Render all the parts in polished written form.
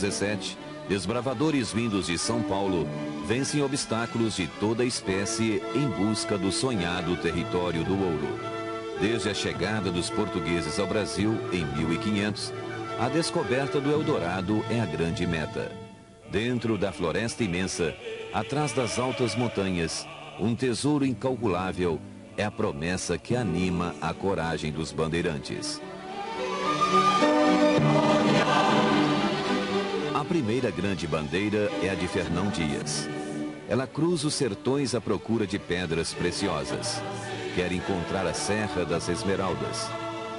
17, desbravadores vindos de São Paulo vencem obstáculos de toda espécie em busca do sonhado território do ouro. Desde a chegada dos portugueses ao Brasil, em 1500, a descoberta do Eldorado é a grande meta. Dentro da floresta imensa, atrás das altas montanhas, um tesouro incalculável é a promessa que anima a coragem dos bandeirantes. A primeira grande bandeira é a de Fernão Dias. Ela cruza os sertões à procura de pedras preciosas. Quer encontrar a Serra das Esmeraldas.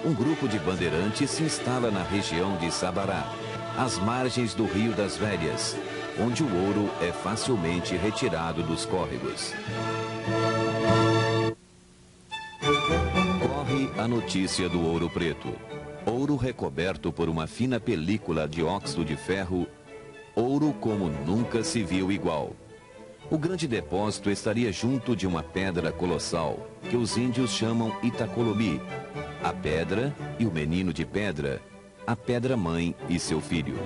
Um grupo de bandeirantes se instala na região de Sabará, às margens do Rio das Velhas, onde o ouro é facilmente retirado dos córregos. Corre a notícia do ouro preto. Ouro recoberto por uma fina película de óxido de ferro, ouro como nunca se viu igual. O grande depósito estaria junto de uma pedra colossal, que os índios chamam Itacolomi, a pedra e o menino de pedra, a pedra-mãe e seu filho.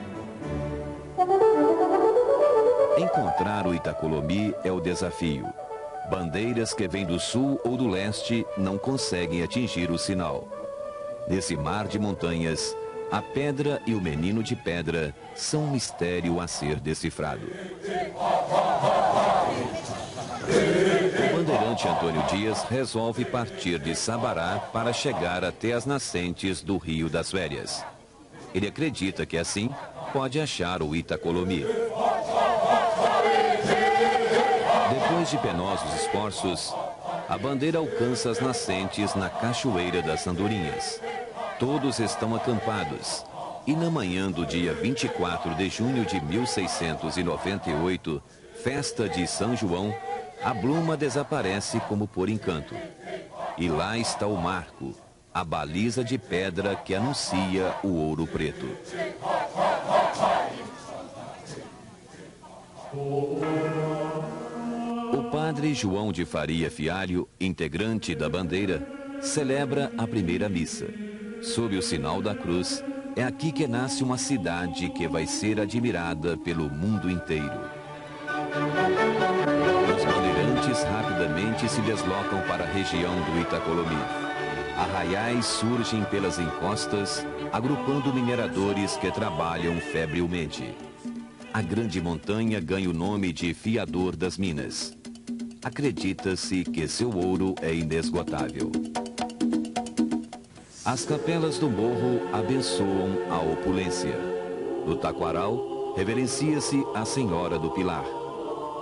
Encontrar o Itacolomi é o desafio. Bandeiras que vêm do sul ou do leste não conseguem atingir o sinal. Nesse mar de montanhas, a pedra e o menino de pedra são um mistério a ser decifrado. O bandeirante Antônio Dias resolve partir de Sabará para chegar até as nascentes do Rio das Velhas. Ele acredita que assim pode achar o Itacolomi. Depois de penosos esforços, a bandeira alcança as nascentes na Cachoeira das Andorinhas. Todos estão acampados e na manhã do dia 24 de junho de 1698, festa de São João, a Bluma desaparece como por encanto. E lá está o marco, a baliza de pedra que anuncia o ouro preto. O padre João de Faria Fialho, integrante da bandeira, celebra a primeira missa. Sob o sinal da cruz, é aqui que nasce uma cidade que vai ser admirada pelo mundo inteiro. Os bandeirantes rapidamente se deslocam para a região do Itacolomi. Arraiais surgem pelas encostas, agrupando mineradores que trabalham febrilmente. A grande montanha ganha o nome de Fiador das Minas. Acredita-se que seu ouro é inesgotável. As capelas do morro abençoam a opulência. No Taquaral, reverencia-se a Senhora do Pilar.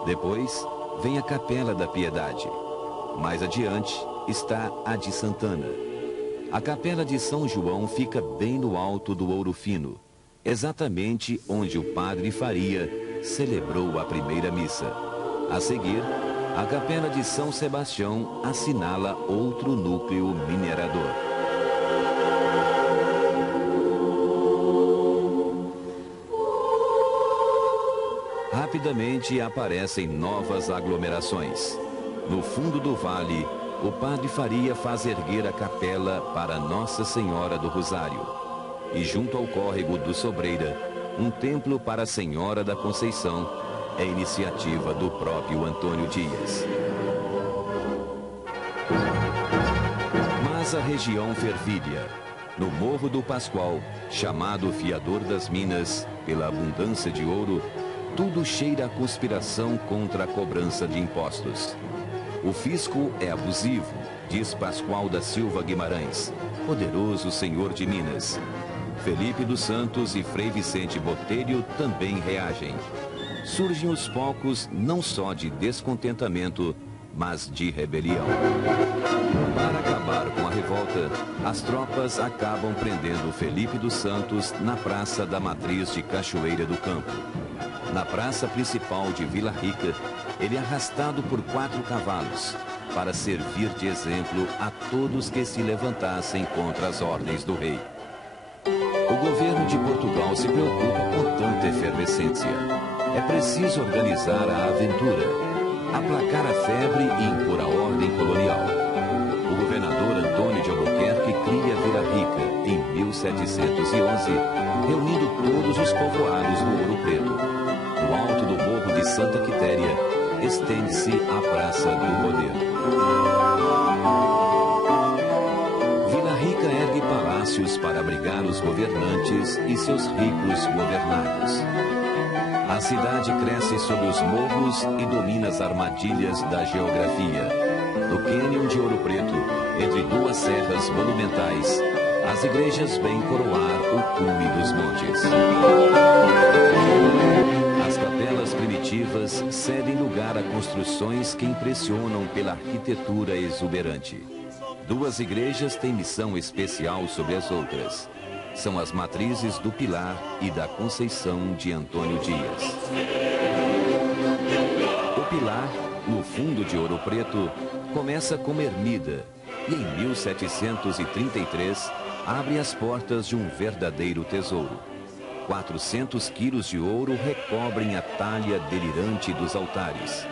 Depois, vem a Capela da Piedade. Mais adiante está a de Santana. A Capela de São João fica bem no alto do Ouro Fino, exatamente onde o padre Faria celebrou a primeira missa. A seguir, a Capela de São Sebastião assinala outro núcleo minerador. Rapidamente aparecem novas aglomerações. No fundo do vale, o padre Faria faz erguer a capela para Nossa Senhora do Rosário. E junto ao córrego do Sobreira, um templo para a Senhora da Conceição, é iniciativa do próprio Antônio Dias. Mas a região fervilha. No Morro do Pascoal, chamado Fiador das Minas, pela abundância de ouro, tudo cheira a conspiração contra a cobrança de impostos. O fisco é abusivo, diz Pascoal da Silva Guimarães, poderoso senhor de Minas. Felipe dos Santos e Frei Vicente Botelho também reagem. Surgem os focos não só de descontentamento, mas de rebelião. Para acabar com a revolta, as tropas acabam prendendo Felipe dos Santos na Praça da Matriz de Cachoeira do Campo. Na praça principal de Vila Rica, ele é arrastado por 4 cavalos, para servir de exemplo a todos que se levantassem contra as ordens do rei. O governo de Portugal se preocupa com tanta efervescência. É preciso organizar a aventura, aplacar a febre e impor a ordem colonial. O governador Antônio de Albuquerque cria Vila Rica em 1800. 1711, reunindo todos os povoados do Ouro Preto. No alto do morro de Santa Quitéria, estende-se a Praça do Rodeiro. Vila Rica ergue palácios para abrigar os governantes e seus ricos governados. A cidade cresce sobre os morros e domina as armadilhas da geografia. No cânion de Ouro Preto, entre duas serras monumentais, as igrejas vêm coroar o cume dos montes. As capelas primitivas cedem lugar a construções que impressionam pela arquitetura exuberante. Duas igrejas têm missão especial sobre as outras. São as matrizes do Pilar e da Conceição de Antônio Dias. O Pilar, no fundo de Ouro Preto, começa como ermida e em 1733 abre as portas de um verdadeiro tesouro. 400 quilos de ouro recobrem a talha delirante dos altares.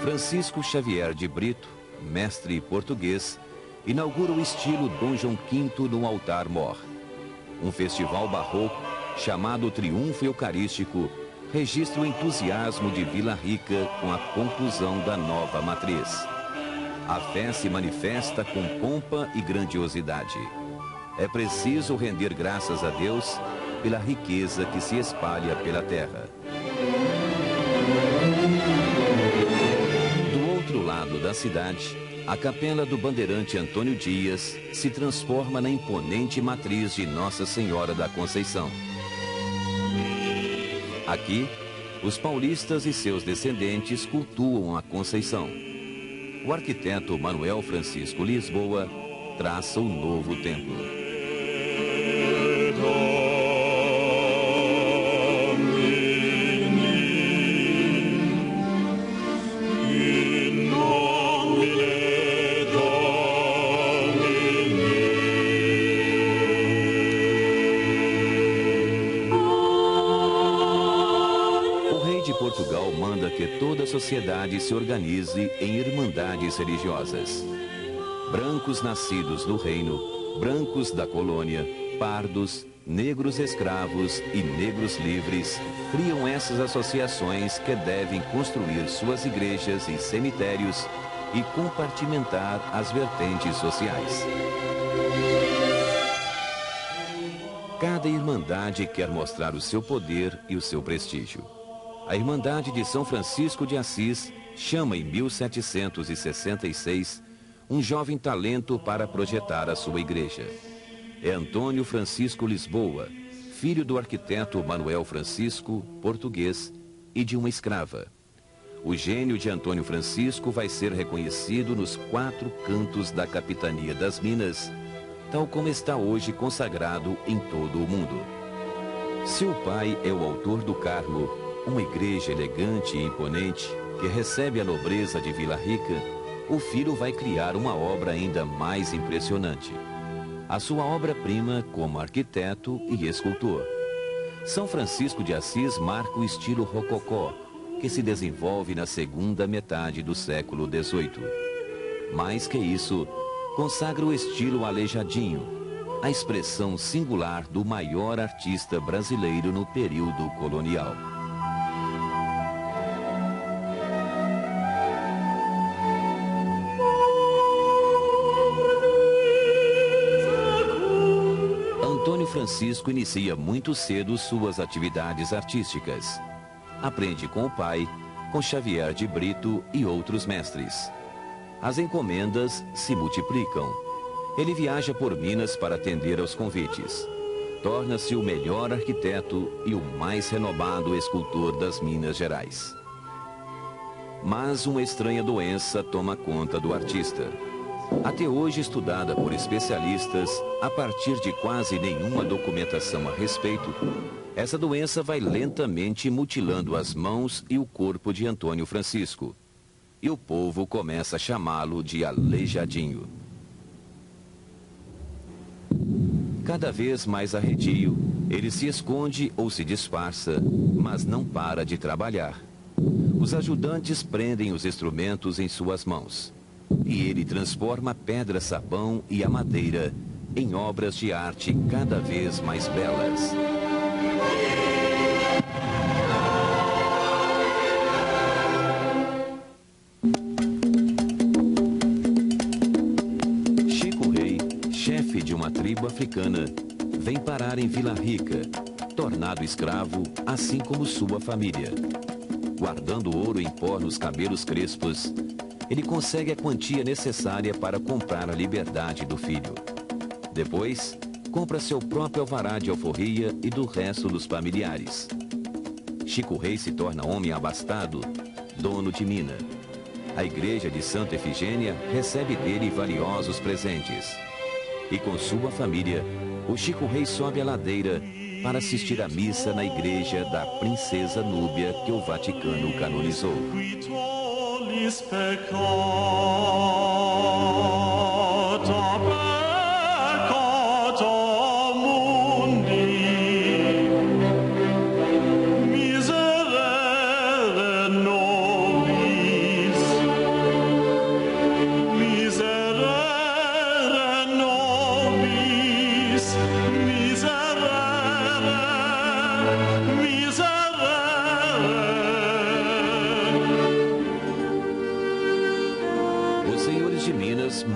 Francisco Xavier de Brito, mestre português, inaugura o estilo Dom João V no altar-mor. Um festival barroco, chamado Triunfo Eucarístico, registra o entusiasmo de Vila Rica com a conclusão da nova matriz. A fé se manifesta com pompa e grandiosidade. É preciso render graças a Deus pela riqueza que se espalha pela terra. Do outro lado da cidade, a capela do bandeirante Antônio Dias se transforma na imponente matriz de Nossa Senhora da Conceição. Aqui, os paulistas e seus descendentes cultuam a Conceição. O arquiteto Manuel Francisco Lisboa traça o novo templo. Portugal manda que toda a sociedade se organize em irmandades religiosas. Brancos nascidos no reino, brancos da colônia, pardos, negros escravos e negros livres criam essas associações que devem construir suas igrejas e cemitérios e compartimentar as vertentes sociais. Cada irmandade quer mostrar o seu poder e o seu prestígio. A Irmandade de São Francisco de Assis chama em 1766 um jovem talento para projetar a sua igreja. É Antônio Francisco Lisboa, filho do arquiteto Manuel Francisco, português, e de uma escrava. O gênio de Antônio Francisco vai ser reconhecido nos 4 cantos da Capitania das Minas, tal como está hoje consagrado em todo o mundo. Seu pai é o autor do Carmo, uma igreja elegante e imponente que recebe a nobreza de Vila Rica. O filho vai criar uma obra ainda mais impressionante. A sua obra-prima como arquiteto e escultor. São Francisco de Assis marca o estilo rococó, que se desenvolve na segunda metade do século XVIII. Mais que isso, consagra o estilo aleijadinho, a expressão singular do maior artista brasileiro no período colonial. Antônio Francisco inicia muito cedo suas atividades artísticas. Aprende com o pai, com Xavier de Brito e outros mestres. As encomendas se multiplicam. Ele viaja por Minas para atender aos convites. Torna-se o melhor arquiteto e o mais renomado escultor das Minas Gerais. Mas uma estranha doença toma conta do artista. Até hoje estudada por especialistas, a partir de quase nenhuma documentação a respeito, essa doença vai lentamente mutilando as mãos e o corpo de Antônio Francisco. E o povo começa a chamá-lo de aleijadinho. Cada vez mais arredio, ele se esconde ou se disfarça, mas não para de trabalhar. Os ajudantes prendem os instrumentos em suas mãos. E ele transforma a pedra-sabão e a madeira em obras de arte cada vez mais belas. Chico Rei, chefe de uma tribo africana, vem parar em Vila Rica, tornado escravo, assim como sua família. Guardando ouro em pó nos cabelos crespos, ele consegue a quantia necessária para comprar a liberdade do filho. Depois, compra seu próprio alvará de alforria e do resto dos familiares. Chico Rei se torna homem abastado, dono de mina. A igreja de Santa Efigênia recebe dele valiosos presentes. E com sua família, o Chico Rei sobe a ladeira para assistir à missa na igreja da Princesa Núbia que o Vaticano canonizou.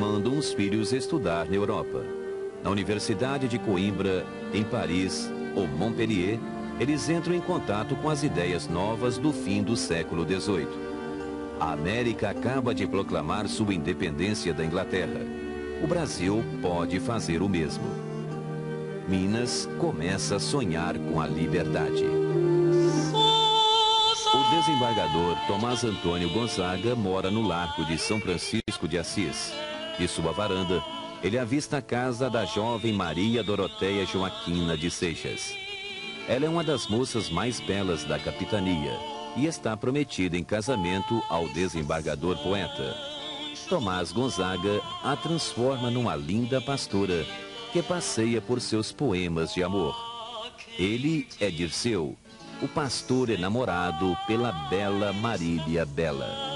Mandam os filhos estudar na Europa. Na Universidade de Coimbra, em Paris ou Montpellier, eles entram em contato com as ideias novas do fim do século XVIII. A América acaba de proclamar sua independência da Inglaterra. O Brasil pode fazer o mesmo. Minas começa a sonhar com a liberdade. O desembargador Tomás Antônio Gonzaga mora no Largo de São Francisco de Assis. De sua varanda, ele avista a casa da jovem Maria Doroteia Joaquina de Seixas. Ela é uma das moças mais belas da capitania e está prometida em casamento ao desembargador poeta. Tomás Gonzaga a transforma numa linda pastora que passeia por seus poemas de amor. Ele é Dirceu, o pastor enamorado pela bela Marília Bela.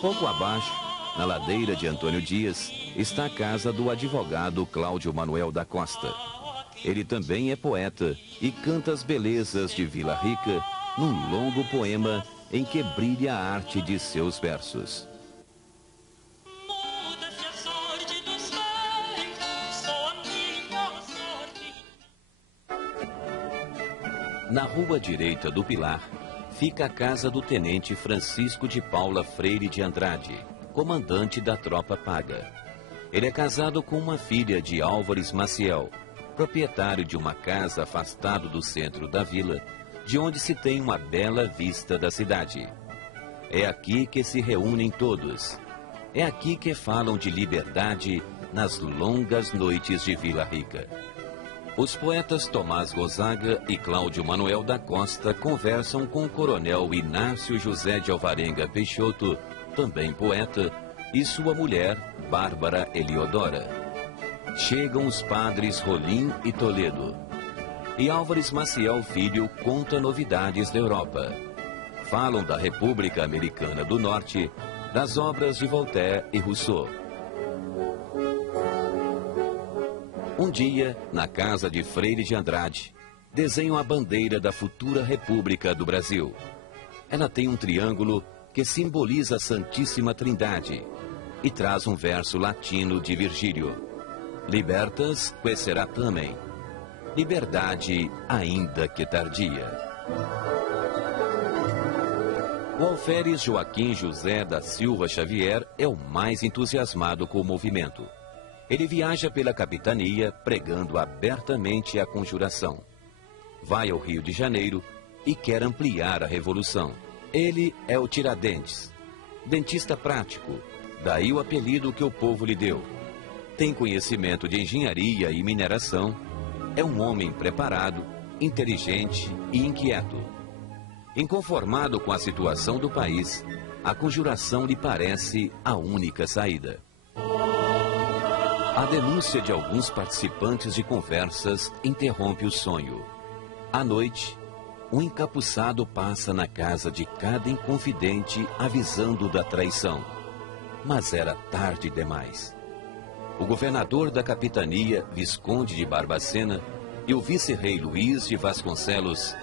Pouco abaixo, na ladeira de Antônio Dias, está a casa do advogado Cláudio Manuel da Costa. Ele também é poeta e canta as belezas de Vila Rica num longo poema em que brilha a arte de seus versos. Na rua direita do Pilar, fica a casa do tenente Francisco de Paula Freire de Andrade, comandante da tropa paga. Ele é casado com uma filha de Álvares Maciel, proprietário de uma casa afastado do centro da vila, de onde se tem uma bela vista da cidade. É aqui que se reúnem todos. É aqui que falam de liberdade nas longas noites de Vila Rica. Os poetas Tomás Gonzaga e Cláudio Manuel da Costa conversam com o coronel Inácio José de Alvarenga Peixoto, também poeta, e sua mulher, Bárbara Eliodora. Chegam os padres Rolim e Toledo. E Álvares Maciel Filho conta novidades da Europa. Falam da República Americana do Norte, das obras de Voltaire e Rousseau. Um dia, na casa de Freire de Andrade, desenham a bandeira da futura República do Brasil. Ela tem um triângulo que simboliza a Santíssima Trindade e traz um verso latino de Virgílio. Libertas que será também. Liberdade ainda que tardia. O alferes Joaquim José da Silva Xavier é o mais entusiasmado com o movimento. Ele viaja pela capitania pregando abertamente a conjuração. Vai ao Rio de Janeiro e quer ampliar a revolução. Ele é o Tiradentes, dentista prático, daí o apelido que o povo lhe deu. Tem conhecimento de engenharia e mineração, é um homem preparado, inteligente e inquieto. Inconformado com a situação do país, a conjuração lhe parece a única saída. A denúncia de alguns participantes de conversas interrompe o sonho. À noite, um encapuçado passa na casa de cada inconfidente avisando da traição. Mas era tarde demais. O governador da capitania, Visconde de Barbacena, e o vice-rei Luís de Vasconcelos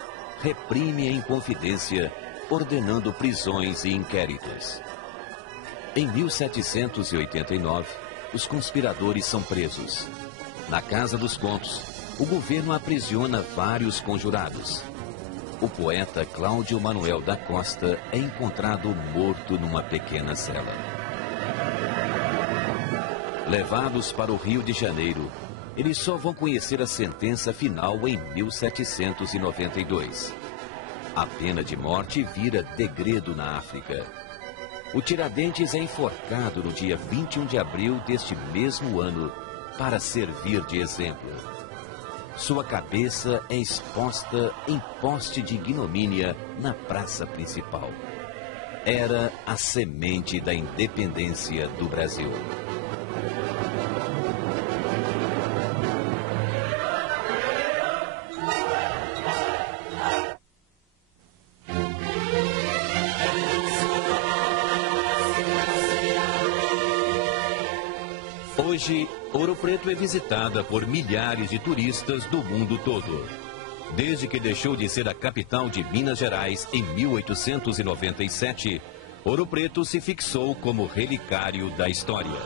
reprime a inconfidência, ordenando prisões e inquéritos. Em 1789, os conspiradores são presos. Na Casa dos Contos, o governo aprisiona vários conjurados. O poeta Cláudio Manuel da Costa é encontrado morto numa pequena cela. Levados para o Rio de Janeiro, eles só vão conhecer a sentença final em 1792. A pena de morte vira degredo na África. O Tiradentes é enforcado no dia 21 de abril deste mesmo ano para servir de exemplo. Sua cabeça é exposta em poste de ignomínia na praça principal. Era a semente da independência do Brasil. Hoje, Ouro Preto é visitada por milhares de turistas do mundo todo. Desde que deixou de ser a capital de Minas Gerais em 1897, Ouro Preto se fixou como relicário da história.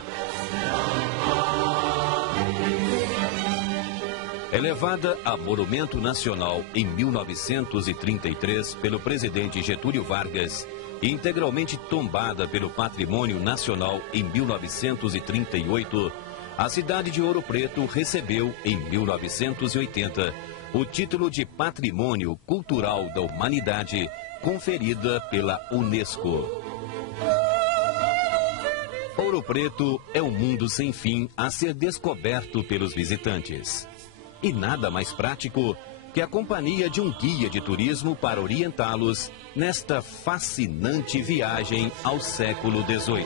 Elevada a Monumento Nacional em 1933 pelo presidente Getúlio Vargas, e integralmente tombada pelo Patrimônio Nacional em 1938, a cidade de Ouro Preto recebeu, em 1980, o título de Patrimônio Cultural da Humanidade, conferida pela Unesco. Ouro Preto é um mundo sem fim a ser descoberto pelos visitantes. E nada mais prático que a companhia de um guia de turismo para orientá-los nesta fascinante viagem ao século XVIII.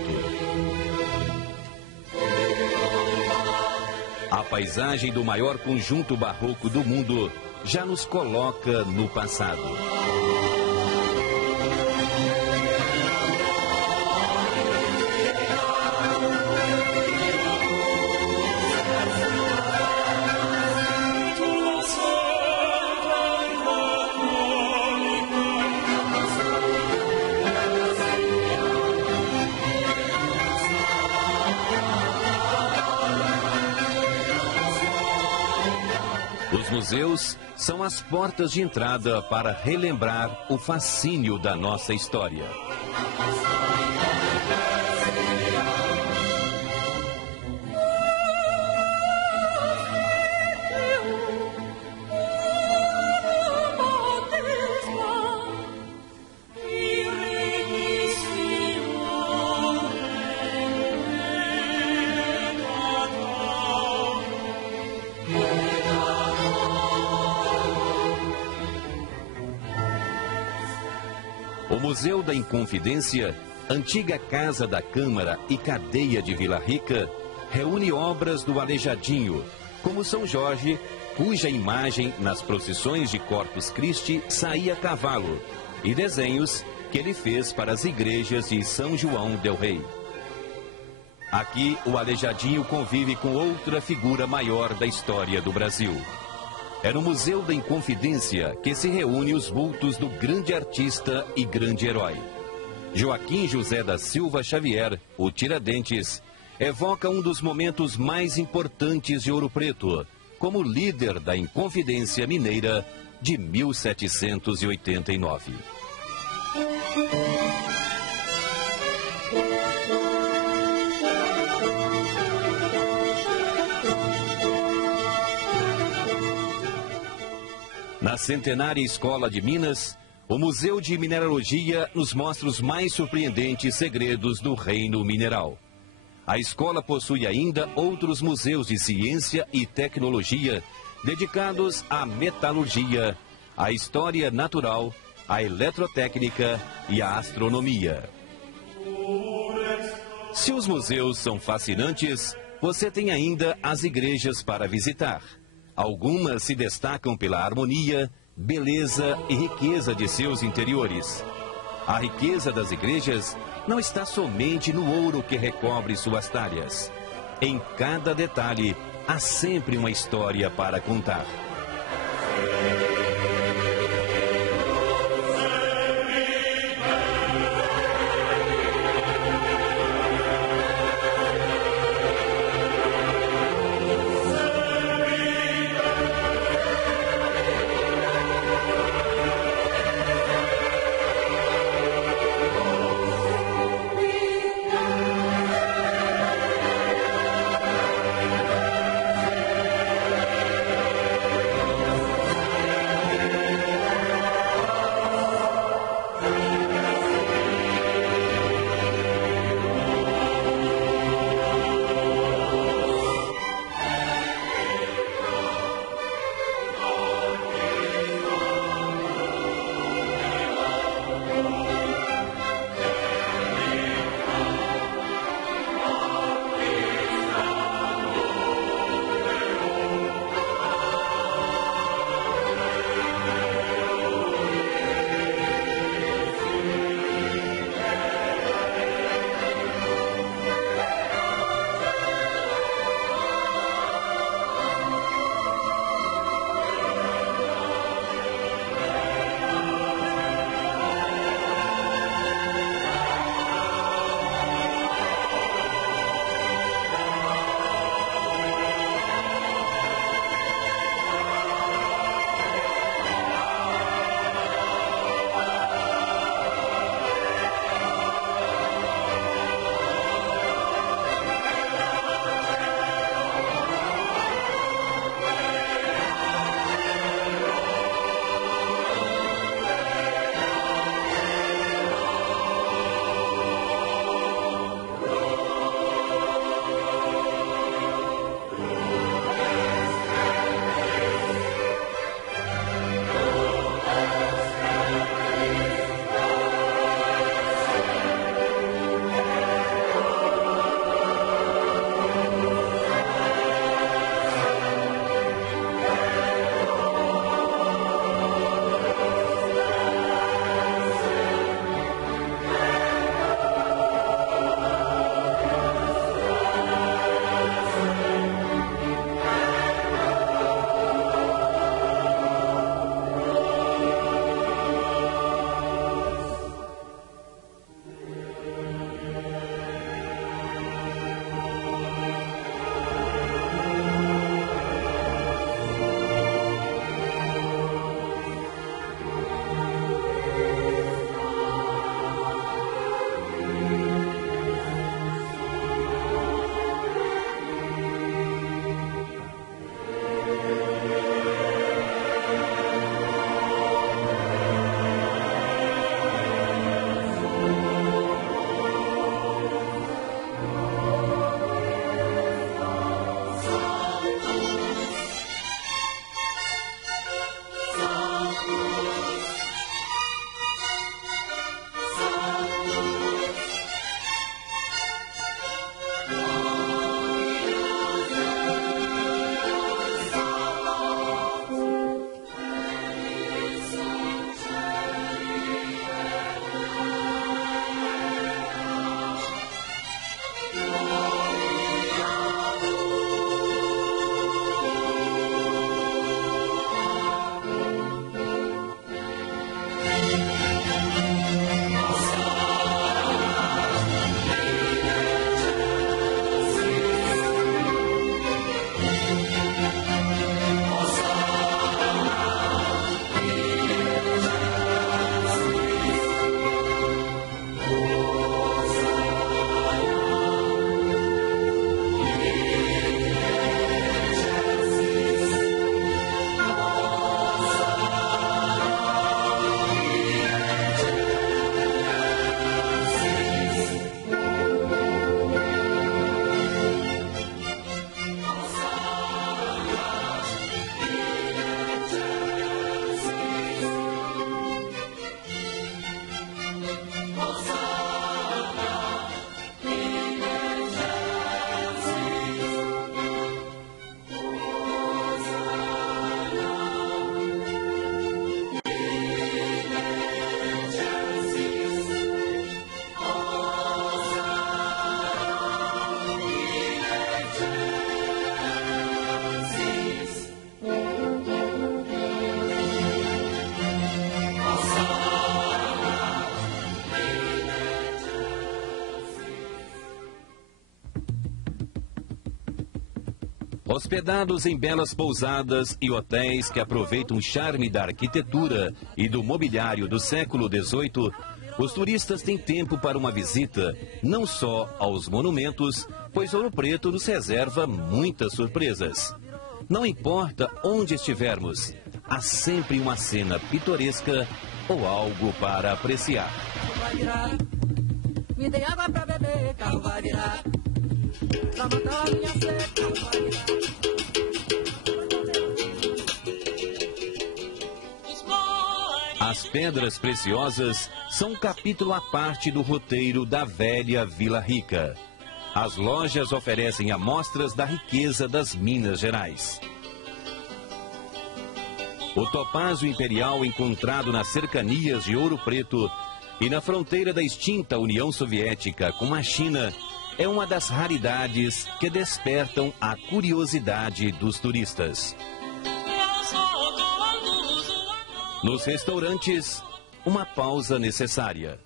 A paisagem do maior conjunto barroco do mundo já nos coloca no passado. Os museus são as portas de entrada para relembrar o fascínio da nossa história. O Museu da Inconfidência, antiga Casa da Câmara e cadeia de Vila Rica, reúne obras do Aleijadinho, como São Jorge, cuja imagem nas procissões de Corpus Christi saía a cavalo, e desenhos que ele fez para as igrejas de São João del Rei. Aqui, o Aleijadinho convive com outra figura maior da história do Brasil. É no Museu da Inconfidência que se reúne os vultos do grande artista e grande herói. Joaquim José da Silva Xavier, o Tiradentes, evoca um dos momentos mais importantes de Ouro Preto, como líder da Inconfidência Mineira de 1789. Na centenária Escola de Minas, o Museu de Mineralogia nos mostra os mais surpreendentes segredos do reino mineral. A escola possui ainda outros museus de ciência e tecnologia dedicados à metalurgia, à história natural, à eletrotécnica e à astronomia. Se os museus são fascinantes, você tem ainda as igrejas para visitar. Algumas se destacam pela harmonia beleza e riqueza de seus interiores. A riqueza das igrejas não está somente no ouro que recobre suas talhas. Em cada detalhe, há sempre uma história para contar. Hospedados em belas pousadas e hotéis que aproveitam o charme da arquitetura e do mobiliário do século XVIII, os turistas têm tempo para uma visita não só aos monumentos, pois Ouro Preto nos reserva muitas surpresas. Não importa onde estivermos, há sempre uma cena pitoresca ou algo para apreciar. Me dê água pra beber, carro vai virar. Pra matar a minha sede, carro vai virar. As pedras preciosas são um capítulo à parte do roteiro da velha Vila Rica. As lojas oferecem amostras da riqueza das Minas Gerais. O topázio imperial encontrado nas cercanias de Ouro Preto e na fronteira da extinta União Soviética com a China é uma das raridades que despertam a curiosidade dos turistas. Nos restaurantes, uma pausa necessária.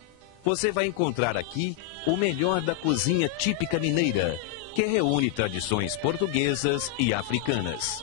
Você vai encontrar aqui o melhor da cozinha típica mineira, que reúne tradições portuguesas e africanas.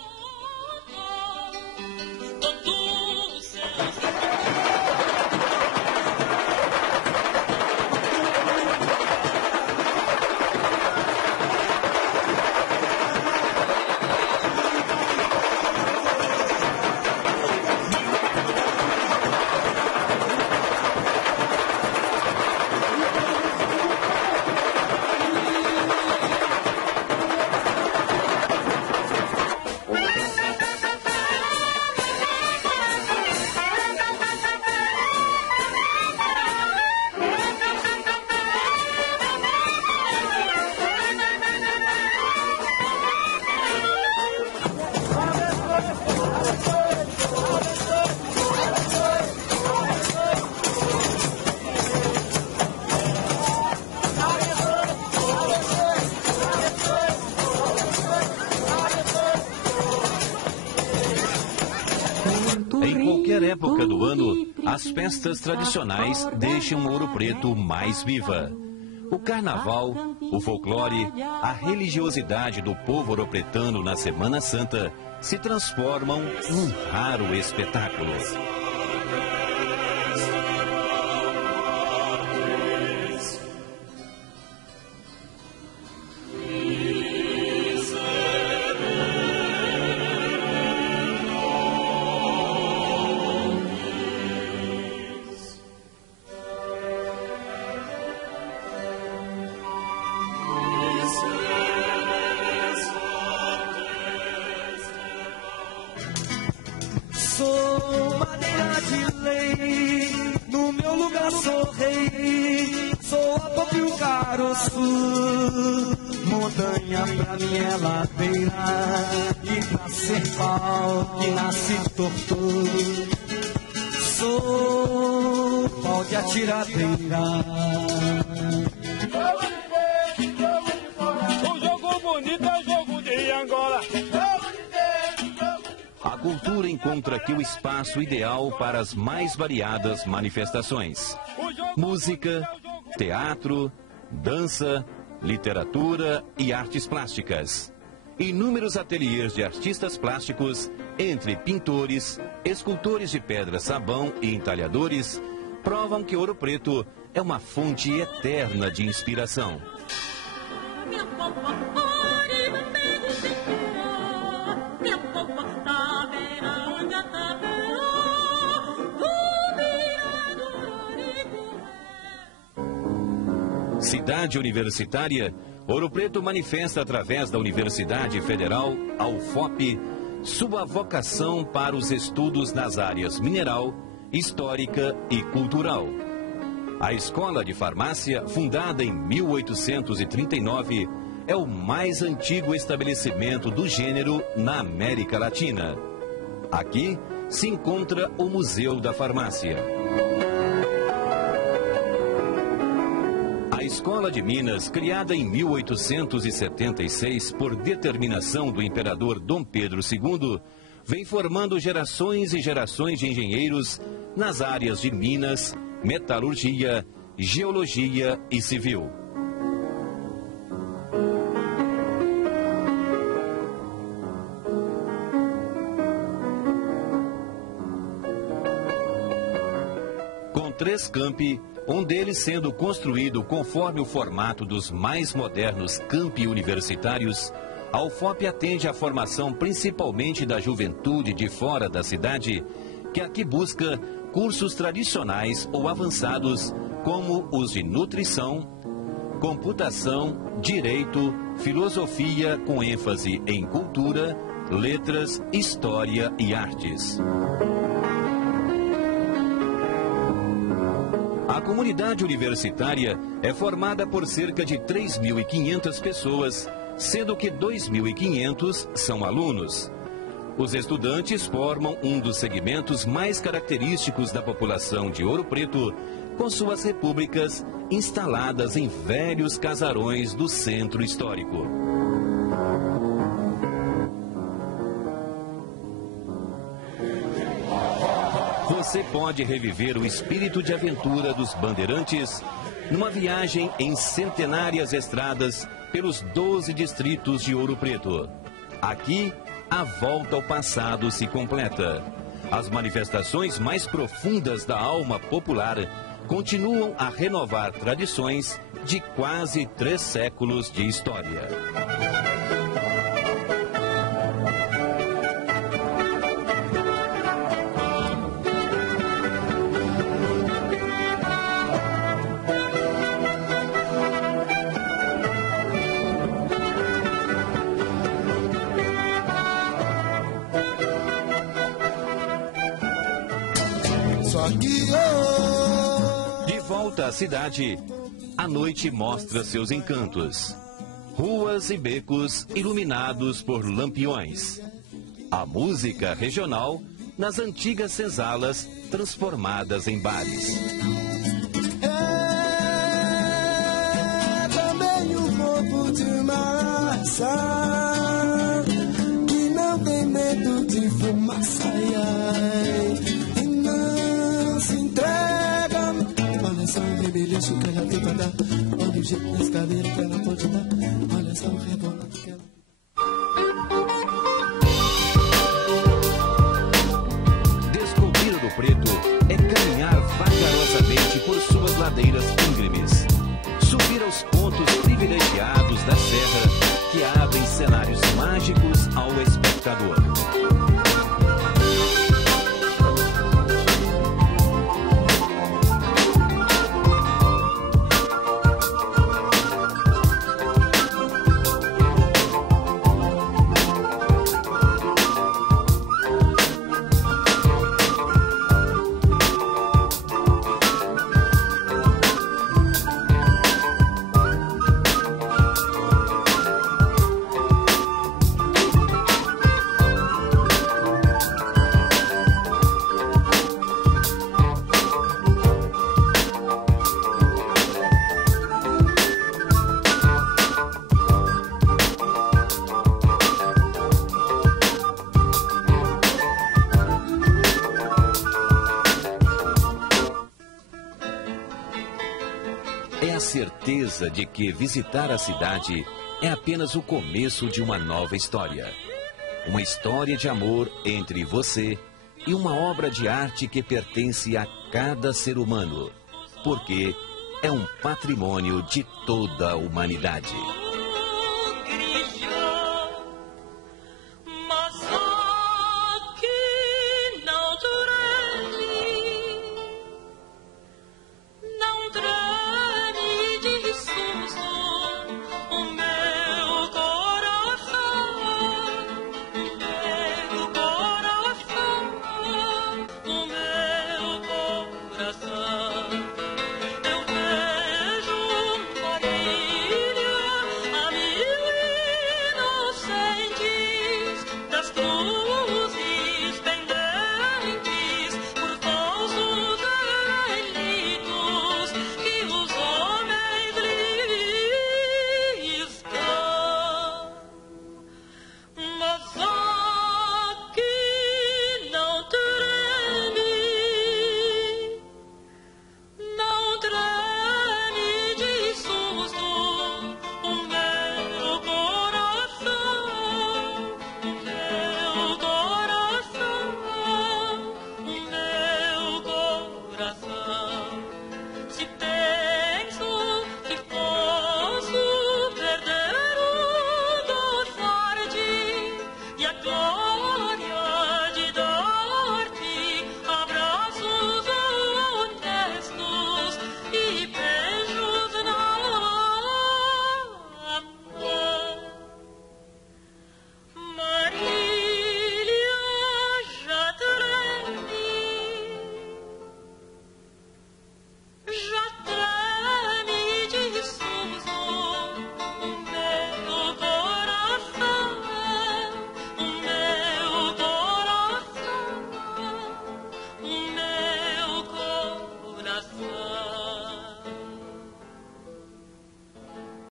Em qualquer época do ano, as festas tradicionais deixam Ouro Preto mais viva. O carnaval, o folclore, a religiosidade do povo ouropretano na Semana Santa se transformam num raro espetáculo. Sou madeira de lei, no meu lugar sou rei, sou a topo e o caroço, montanha pra mim é ladeira, e pra ser pau que nasce torto, sou pau de atiradeira. O jogo bonito é o jogo de Angola. A cultura encontra aqui o espaço ideal para as mais variadas manifestações. Música, teatro, dança, literatura e artes plásticas. Inúmeros ateliês de artistas plásticos, entre pintores, escultores de pedra-sabão e entalhadores, provam que Ouro Preto é uma fonte eterna de inspiração. Cidade universitária, Ouro Preto manifesta através da Universidade Federal, a UFOP, sua vocação para os estudos nas áreas mineral, histórica e cultural. A Escola de Farmácia, fundada em 1839, é o mais antigo estabelecimento do gênero na América Latina. Aqui se encontra o Museu da Farmácia. A Escola de Minas, criada em 1876 por determinação do imperador Dom Pedro II, vem formando gerações e gerações de engenheiros nas áreas de Minas, metalurgia, geologia e civil. 3 campi, um deles sendo construído conforme o formato dos mais modernos campi universitários, a UFOP atende à formação principalmente da juventude de fora da cidade, que aqui busca cursos tradicionais ou avançados, como os de nutrição, computação, direito, filosofia com ênfase em cultura, letras, história e artes. A comunidade universitária é formada por cerca de 3.500 pessoas, sendo que 2.500 são alunos. Os estudantes formam um dos segmentos mais característicos da população de Ouro Preto, com suas repúblicas instaladas em velhos casarões do centro histórico. Você pode reviver o espírito de aventura dos bandeirantes numa viagem em centenárias estradas pelos 12 distritos de Ouro Preto. Aqui, a volta ao passado se completa. As manifestações mais profundas da alma popular continuam a renovar tradições de quase 3 séculos de história. De volta à cidade, a noite mostra seus encantos. Ruas e becos iluminados por lampiões. A música regional nas antigas senzalas transformadas em bares. É também um pouco de massa que não tem medo de fumaça. Se entrega, olha só o rebeliço que ela tem pra dar, olha o jeito das cadeiras que ela pode dar, olha só o rebolado que ela... Descobrir Ouro Preto é caminhar vagarosamente por suas ladeiras íngremes, subir aos pontos privilegiados da serra que abrem cenários mágicos ao espectador. É a certeza de que visitar a cidade é apenas o começo de uma nova história. Uma história de amor entre você e uma obra de arte que pertence a cada ser humano, porque é um patrimônio de toda a humanidade.